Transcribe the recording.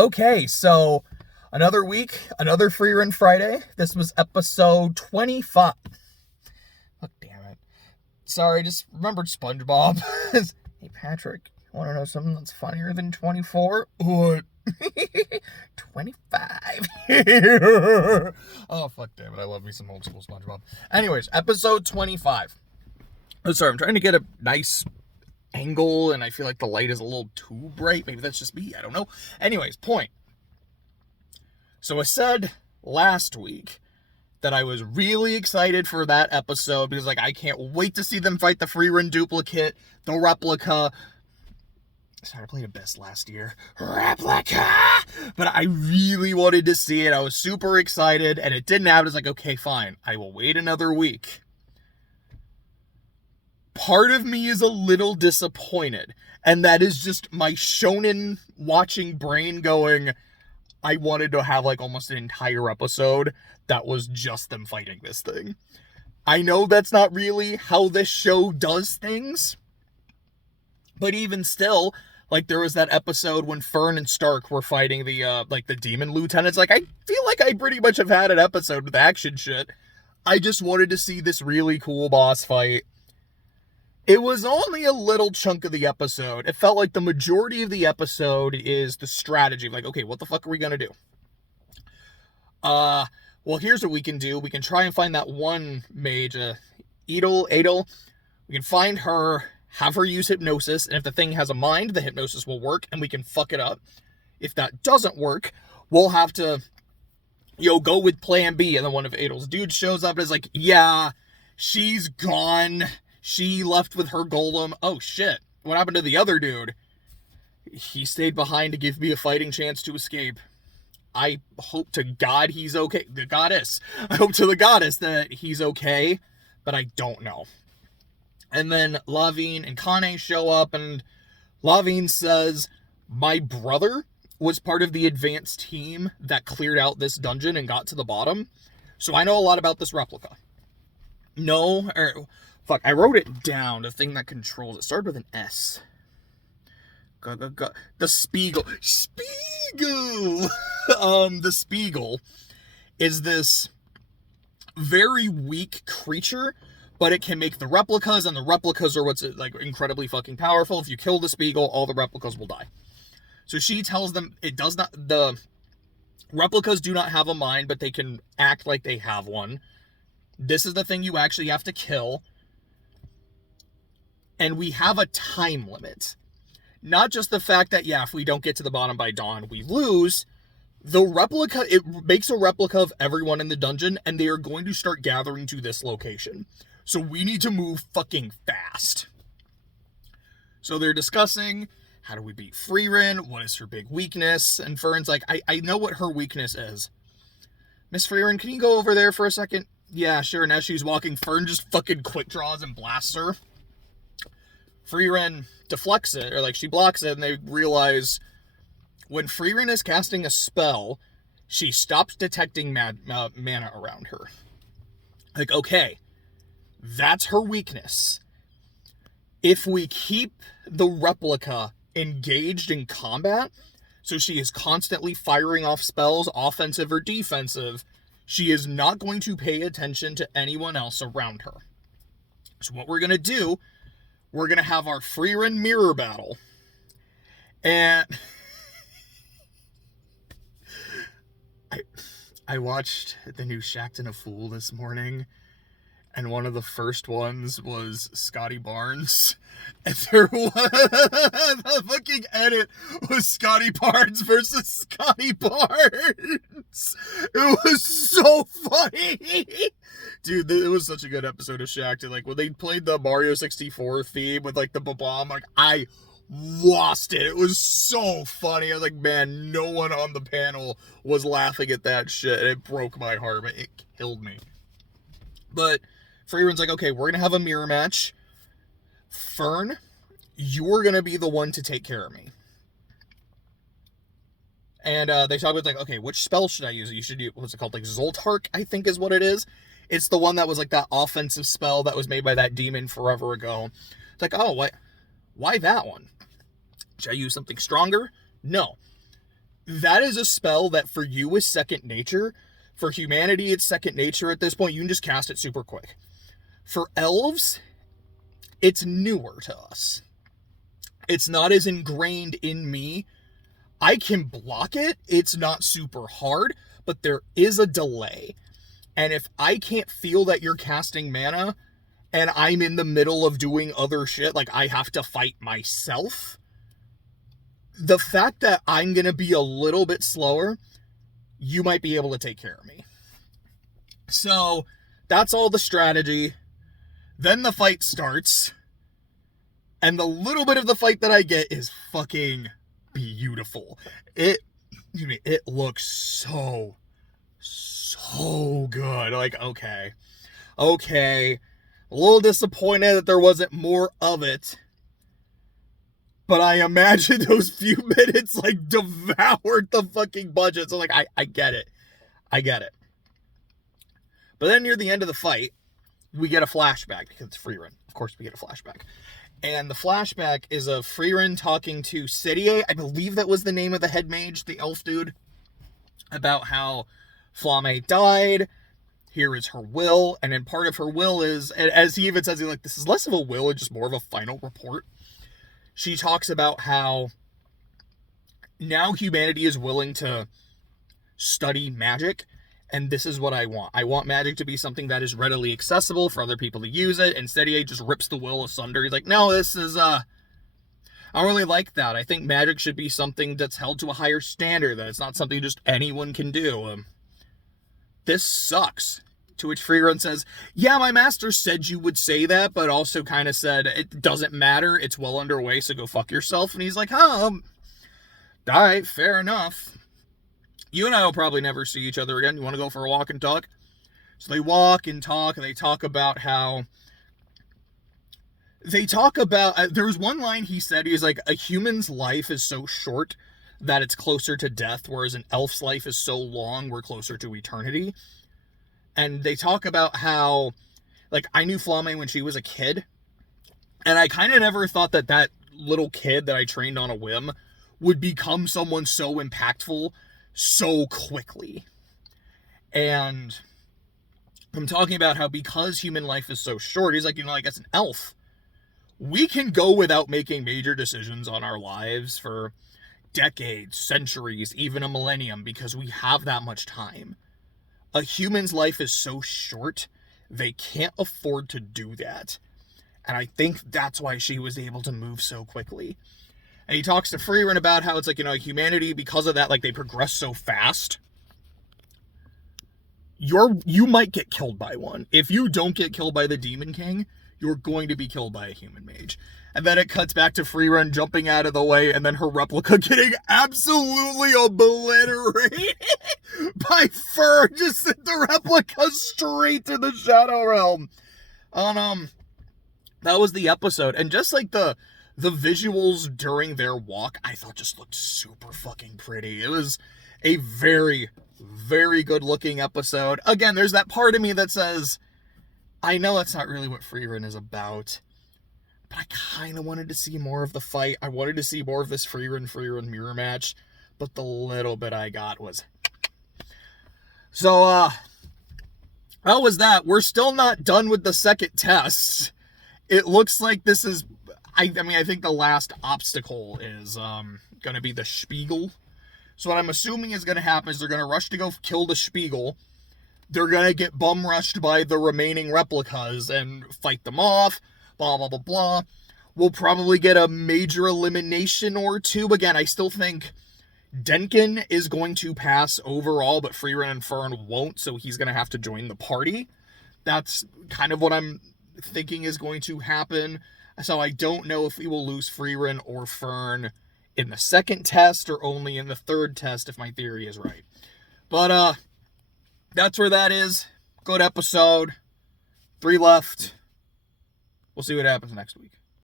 Okay, so another week, another Frieren Friday. This was episode 25. Oh, damn it. Sorry, just remembered SpongeBob. Hey, Patrick, you want to know something that's funnier than 24? What? 25. Oh, fuck, damn it. I love me some old school SpongeBob. Anyways, episode 25. Oh, sorry, I'm trying to get a nice angle, and I feel like the light is a little too bright. Maybe that's just me. I don't know. Anyways, point. So I said last week that I was really excited for that episode because, I can't wait to see them fight the Frieren duplicate, the replica. Sorry, I played it best last year. Replica! But I really wanted to see it. I was super excited, and it didn't happen. It's like, okay, fine. I will wait another week. Part of me is a little disappointed, and that is just my shonen watching brain going, I wanted to have almost an entire episode that was just them fighting this thing. I know that's not really how this show does things, but even still, there was that episode when Fern and Stark were fighting the demon lieutenants. I feel like I pretty much have had an episode with action shit. I just wanted to see this really cool boss fight. It was only a little chunk of the episode. It felt like the majority of the episode is the strategy. Okay, what the fuck are we gonna do? Well, here's what we can do. We can try and find that one mage, Adel. We can find her, have her use hypnosis, and if the thing has a mind, the hypnosis will work, and we can fuck it up. If that doesn't work, we'll have to, go with plan B, and then one of Adel's dudes shows up and is like, yeah, she's gone. She left with her golem. Oh, shit. What happened to the other dude? He stayed behind to give me a fighting chance to escape. I hope to God he's okay. The goddess. I hope to the goddess that he's okay, but I don't know. And then Lavigne and Kane show up, and Lavigne says, my brother was part of the advanced team that cleared out this dungeon and got to the bottom. So I know a lot about this replica. I wrote it down, the thing that controls it. Started with an S. The Spiegel. The Spiegel is this very weak creature, but it can make the replicas, and the replicas are what's, incredibly fucking powerful. If you kill the Spiegel, all the replicas will die. So she tells them the replicas do not have a mind, but they can act like they have one. This is the thing you actually have to kill. And we have a time limit. Not just the fact that, if we don't get to the bottom by dawn, we lose. The replica, it makes a replica of everyone in the dungeon, and they are going to start gathering to this location. So we need to move fucking fast. So they're discussing, how do we beat Frieren? What is her big weakness? And Fern's like, I know what her weakness is. Miss Frieren, can you go over there for a second? Yeah, sure. And as she's walking, Fern just fucking quick draws and blasts her. Frieren deflects it, or she blocks it, and they realize when Frieren is casting a spell, she stops detecting mana around her. Okay, that's her weakness. If we keep the replica engaged in combat, so she is constantly firing off spells, offensive or defensive, she is not going to pay attention to anyone else around her. So what we're going to do, we're going to have our Frieren mirror battle. And I watched the new Shaqtin' a Fool this morning, and one of the first ones was Scotty Barnes. And there was, the fucking edit was Scotty Barnes versus Scotty Barnes. It was so funny. Dude, it was such a good episode of Shaqtin'. When they played the Mario 64 theme with, the ba-bomb, I lost it. It was so funny. I was like, man, no one on the panel was laughing at that shit. It broke my heart. It killed me. But Frieren's like, okay, we're going to have a mirror match. Fern, you're going to be the one to take care of me. And they talk about, okay, which spell should I use? You should use, what's it called? Zoltark, I think is what it is. It's the one that was, that offensive spell that was made by that demon forever ago. It's oh, why that one? Should I use something stronger? No. that is a spell that for you is second nature. For humanity, it's second nature at this point. You can just cast it super quick. For elves, it's newer to us. It's not as ingrained in me. I can block it. It's not super hard, but there is a delay. And if I can't feel that you're casting mana and I'm in the middle of doing other shit, like I have to fight myself, the fact that I'm going to be a little bit slower, you might be able to take care of me. So that's all the strategy. Then the fight starts. And the little bit of the fight that I get is fucking beautiful. It looks so good. Like, okay. A little disappointed that there wasn't more of it. But I imagine those few minutes, like, devoured the fucking budget. So, like, I get it. But then near the end of the fight, we get a flashback, because it's Frieren. Of course we get a flashback. And the flashback is of Frieren talking to Sidier. I believe that was the name of the head mage, the elf dude, about how Flamme died. Here is her will. And then part of her will is, and as he even says, he's like, this is less of a will and just more of a final report. She talks about how now humanity is willing to study magic. And this is what I want. I want magic to be something that is readily accessible for other people to use it. And Sidier just rips the will asunder. He's like, no, this is, I don't really like that. I think magic should be something that's held to a higher standard, that it's not something just anyone can do. This sucks. To which Frieren says, yeah, my master said you would say that, but also kind of said, it doesn't matter. It's well underway, so go fuck yourself. And he's like, all right, fair enough. You and I will probably never see each other again. You want to go for a walk and talk? So they walk and talk, and they talk about how... there was one line he said, he was like, a human's life is so short that it's closer to death, whereas an elf's life is so long, we're closer to eternity. And they talk about how, like, I knew Flamme when she was a kid, and I kind of never thought that that little kid that I trained on a whim would become someone so impactful so quickly. And I'm talking about how because human life is so short, he's like, like as an elf, we can go without making major decisions on our lives for decades, centuries, even a millennium, because we have that much time. A human's life is so short, they can't afford to do that. And I think that's why she was able to move so quickly. And he talks to Frieren about how it's like, humanity, because of that, like, they progress so fast. You might get killed by one. If you don't get killed by the Demon King, you're going to be killed by a human mage. And then it cuts back to Frieren jumping out of the way, and then her replica getting absolutely obliterated by Fur. Just sent the replica straight to the Shadow Realm. That was the episode. And just like the visuals during their walk, I thought just looked super fucking pretty. It was a very, very good looking episode. Again, there's that part of me that says, I know that's not really what Frieren is about, but I kind of wanted to see more of the fight. I wanted to see more of this Frieren mirror match, but the little bit I got was... So, that was that. We're still not done with the second test. It looks like this is... I think the last obstacle is going to be the Spiegel. So what I'm assuming is going to happen is they're going to rush to go kill the Spiegel. They're going to get bum rushed by the remaining replicas and fight them off. Blah, blah, blah, blah. We'll probably get a major elimination or two. Again, I still think Denkin is going to pass overall, but Frieren and Fern won't, so he's going to have to join the party. That's kind of what I'm thinking is going to happen. So I don't know if we will lose Frieren or Fern in the second test or only in the third test if my theory is right. But that's where that is. Good episode. 3 left. We'll see what happens next week.